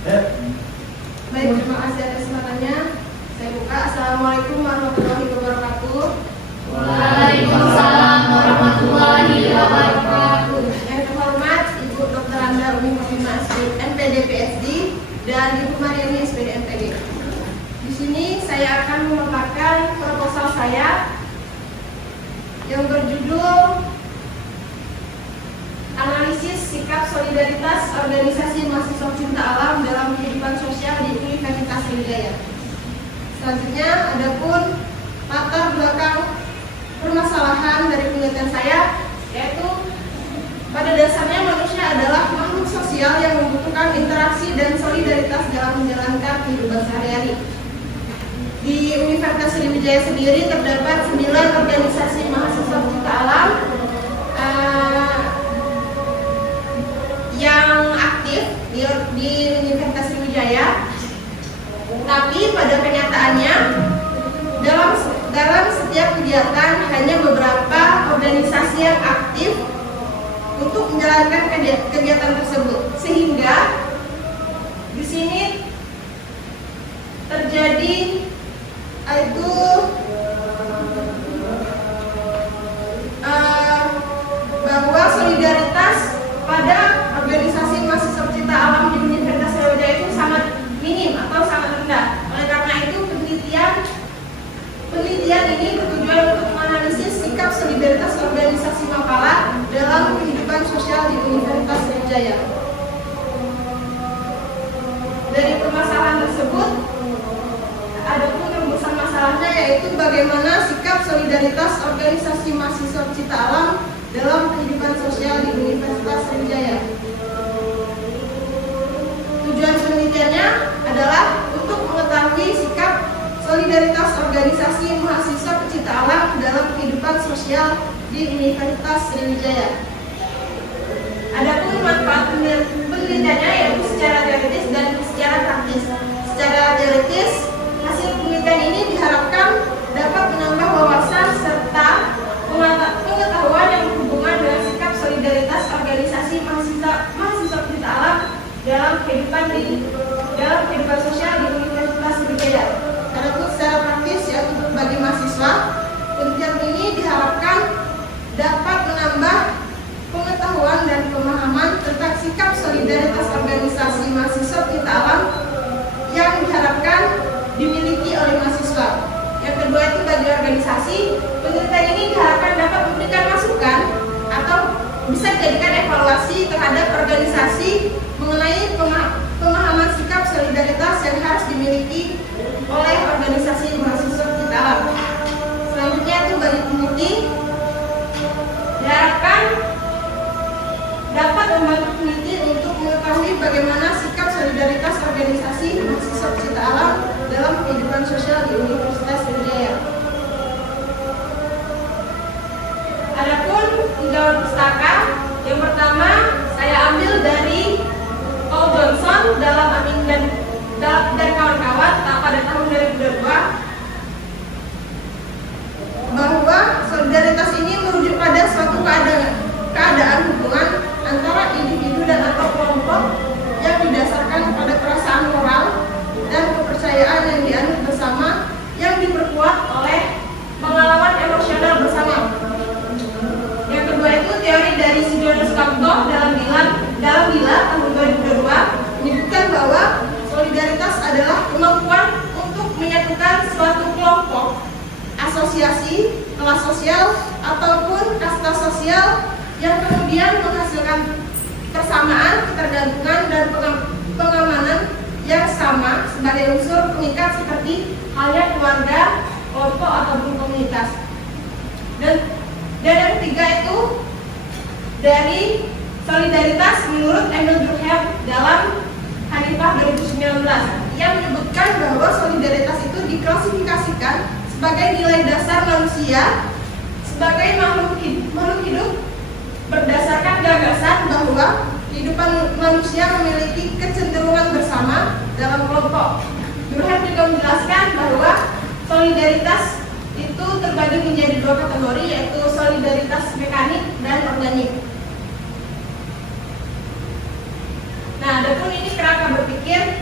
Baik, terima kasih atas kesempatannya. Saya buka. Assalamualaikum warahmatullahi wabarakatuh. Waalaikumsalam warahmatullahi wabarakatuh. Yang terhormat Ibu Dr. Anda Umi Fatimah MPD PhD dan Ibu Mariani SPD MPD. Di sini saya akan memaparkan proposal saya yang berjudul Analisis Sikap Solidaritas Organisasi Mahasiswa Cinta Alam dalam Kehidupan Sosial di Universitas Sriwijaya. Selanjutnya, adapun latar belakang permasalahan dari penelitian saya, yaitu pada dasarnya manusia adalah makhluk sosial yang membutuhkan interaksi dan solidaritas dalam menjalankan kehidupan sehari-hari. Di Universitas Sriwijaya sendiri terdapat 9 organisasi mahasiswa cinta alam yang aktif di Universitas Sriwijaya. Tapi pada kenyataannya dalam setiap kegiatan hanya beberapa organisasi yang aktif untuk menjalankan kegiatan tersebut, sehingga di sini terjadi bahwa solidaritas pada organisasi mahasiswa cinta alam di Universitas Sriwijaya itu sangat minim atau sangat rendah. Oleh karena itu penelitian ini bertujuan untuk menganalisis sikap solidaritas organisasi Mapala dalam kehidupan sosial di Universitas Sriwijaya. Dari permasalahan tersebut, adapun rumusan masalahnya yaitu bagaimana sikap solidaritas organisasi mahasiswa cinta alam dalam kehidupan sosial di Universitas Sriwijaya. Tujuan penelitiannya adalah untuk mengetahui sikap solidaritas organisasi mahasiswa pecinta alam dalam kehidupan sosial di Universitas Sriwijaya. Adapun manfaat penelitiannya yaitu secara teoritis dan secara praktis. Secara teoritis, hasil penelitian ini diharapkan dapat menambah wawasan serta pengetahuan yang berhubungan dengan sikap solidaritas organisasi mahasiswa pecinta alam dalam kehidupan sosial di Universitas Sriwijaya. Adapun secara praktis yaitu bagi mahasiswa, penelitian ini diharapkan dapat menambah pengetahuan dan pemahaman tentang sikap solidaritas organisasi mahasiswa pecinta alam yang diharapkan dimiliki oleh mahasiswa. Yang kedua itu bagi organisasi, penelitian ini diharapkan dapat memberikan masukan atau bisa dijadikan evaluasi terhadap organisasi mengenai pemahaman sikap solidaritas yang harus dimiliki oleh organisasi mahasiswa pecinta alam. Selanjutnya itu bagi peneliti, diharapkan dapat membantu peneliti untuk mengetahui bagaimana sikap solidaritas organisasi mahasiswa pecinta alam dalam kehidupan sosial di Universitas Sriwijaya. Adapun tinjauan pustaka, yang pertama saya ambil dari Paul Johnson dalam Amin dan kawan-kawan pada tahun 2002, bahwa solidaritas ini merujuk pada suatu keadaan hubungan antara individu dan atau kelompok yang didasarkan pada perasaan moral dan kepercayaan yang dianut bersama, yang diperkuat oleh pengalaman emosional bersama. Yang kedua itu teori dari Sidney Sukamto dalam Gila tahun 2002 menyebutkan bahwa solidaritas adalah kemampuan untuk menyatukan suatu kelompok, asosiasi, kelas sosial, ataupun kasta sosial yang kemudian menghasilkan persamaan, ketergantungan, dan pengamanan yang sama sebagai unsur pengikat seperti halnya keluarga, kelompok, ataupun komunitas. Dan yang ketiga itu dari solidaritas menurut Emil Durkheim dalam Hanifah 2019 yang menyebutkan bahwa solidaritas itu diklasifikasikan sebagai nilai dasar manusia sebagai makhluk hidup berdasarkan gagasan bahwa kehidupan manusia memiliki kecenderungan bersama dalam kelompok. Durkheim juga menjelaskan bahwa solidaritas itu terbagi menjadi dua kategori, yaitu solidaritas mekanik dan organik. Nah, adapun ini kerangka berpikir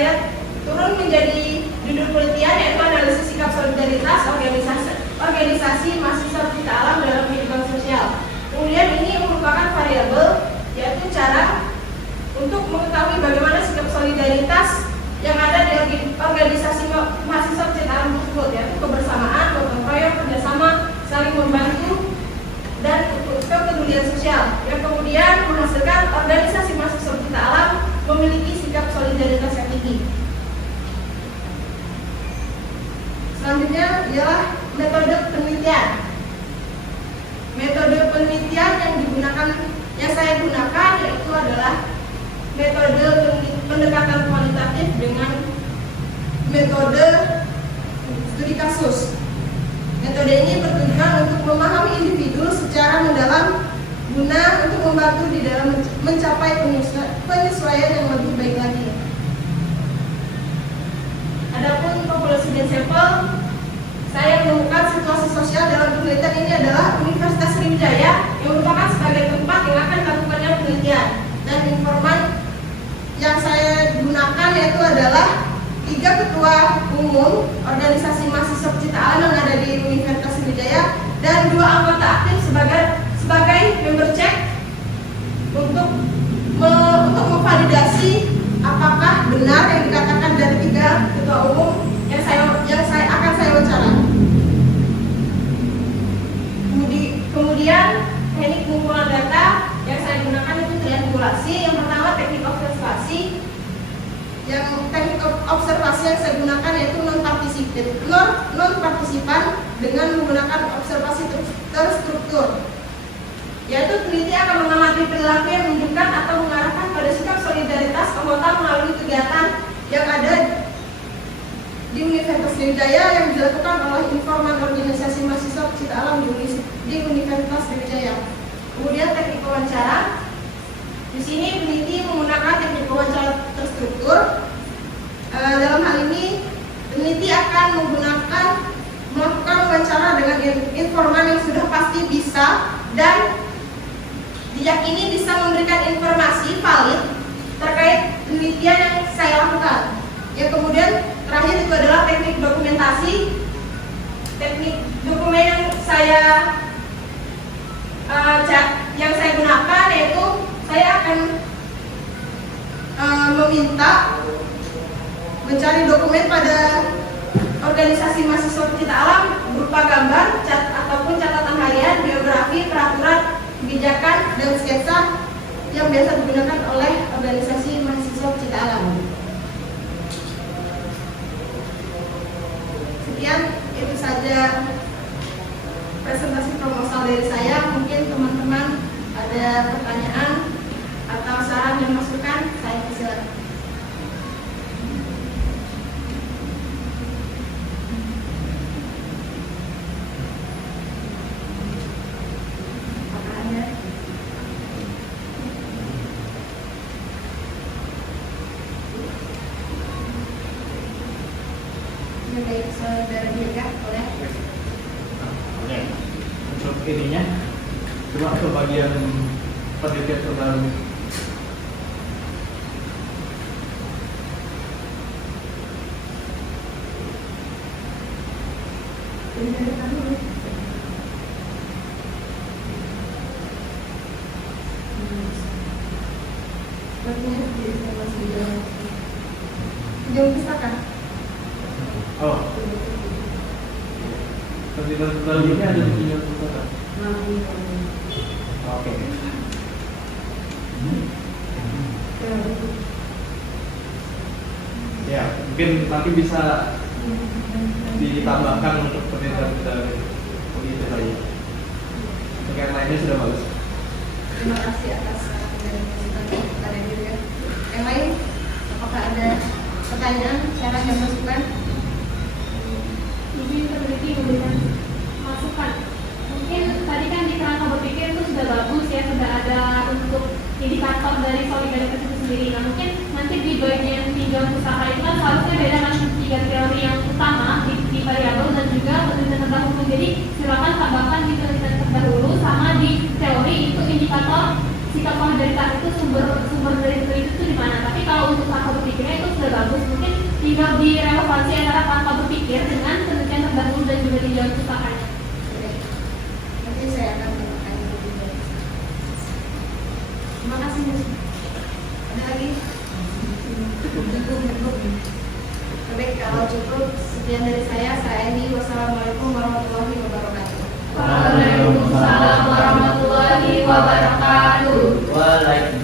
saya turun menjadi judul penelitian, yaitu analisis sikap solidaritas organisasi mahasiswa pencipta alam dalam kehidupan sosial. Kemudian ini merupakan variabel, yaitu cara untuk mengetahui bagaimana sikap solidaritas yang ada di organisasi mahasiswa pencipta alam tersebut, yaitu kebersamaan, gotong royong, kerjasama, saling membantu, dan kepedulian sosial, yang kemudian menghasilkan organisasi mahasiswa pencipta alam memiliki sikap solidaritas yang tinggi. Selanjutnya ialah metode penelitian. Metode penelitian yang saya gunakan yaitu adalah metode pendekatan kualitatif dengan metode studi kasus. Metode ini bertujuan untuk memahami individu secara mendalam guna untuk membantu di dalam mencapai penyesuaian yang lebih baik lagi. Adapun populasi dan sampel, saya menemukan situasi sosial dalam penelitian ini adalah Universitas Sriwijaya yang merupakan sebagai tempat yang akan dilakukannya penelitian, dan informan yang saya gunakan yaitu adalah 3 ketua umum organisasi mahasiswa pencipta alam yang ada di Universitas Sriwijaya dan 2 anggota aktif sebagai member check untuk memvalidasi apakah benar yang dikatakan dari 3 ketua umum yang akan saya wawancara. Kemudian teknik pengumpulan data yang saya gunakan itu triangulasi. Yang pertama teknik observasi. Yang teknik observasi yang saya gunakan yaitu non partisipan dengan menggunakan observasi terstruktur. Yaitu peneliti akan mengamati perilaku yang menunjukkan atau mengarahkan pada sikap solidaritas anggota melalui kegiatan yang ada di Universitas Sriwijaya yang dilakukan oleh informan organisasi mahasiswa pencipta alam di Universitas Sriwijaya. Kemudian teknik wawancara. Di sini peneliti menggunakan teknik wawancara terstruktur. Dalam hal ini peneliti akan melakukan wawancara dengan informan yang sudah pasti bisa dan diyakini bisa memberikan informasi valid terkait penelitian yang saya lakukan. Yang kemudian terakhir itu adalah teknik dokumentasi. Teknik dokumen yang saya gunakan yaitu saya akan meminta mencari dokumen pada organisasi mahasiswa pencipta alam berupa gambar, ataupun catatan harian, biografi, peraturan, kebijakan, dan sketsa yang biasa digunakan oleh organisasi mahasiswa pencipta alam. Sekian, itu saja presentasi proposal dari saya. Mungkin teman-teman ada pertanyaan atau saran dan masukan, saya persilakan. Baik, saudara Dirga, boleh? Oke, untuk ininya, coba ke bagian penelitian terbaru. Jauh pustaka. Oh, penelitian terbaru ini ada di Jauh Pustaka. Oke. Ya, mungkin nanti bisa ditambahkan untuk penelitian begitu saja. Untuk yang lainnya sudah bagus. Terima kasih atas pertanyaan juga. Yang lain, apakah ada pertanyaan, saran dan masukan? Ini peneliti memberikan masukan. Mungkin tadi kan di kerangka berpikir itu sudah bagus ya, sudah ada untuk indikator dari solidaritas itu sendiri. Nah mungkin nanti di bagian 3 pustaka itu kan seharusnya beda dengan 3 teori yang utama di variabel dan juga penelitian terdahulu. Jadi silakan tambahkan di penelitian terdahulu sama di teori itu indikator sikap solidaritas itu sumber dari teori itu di mana. Tapi kalau untuk kerangka berpikir berpikirnya itu sudah bagus. Mungkin tinggal direlevansi antara kerangka berpikir dengan penelitian terdahulu dan juga tinjauan kesusahannya. Nanti saya akan melakukan itu juga. Terima kasih, Miss. Ada lagi? Cukup. Baik, kalau cukup sekian dari saya Edi. Wassalamualaikum warahmatullahi wabarakatuh. Waalaikumsalam warahmatullahi wabarakatuh. Waalaikumsalam.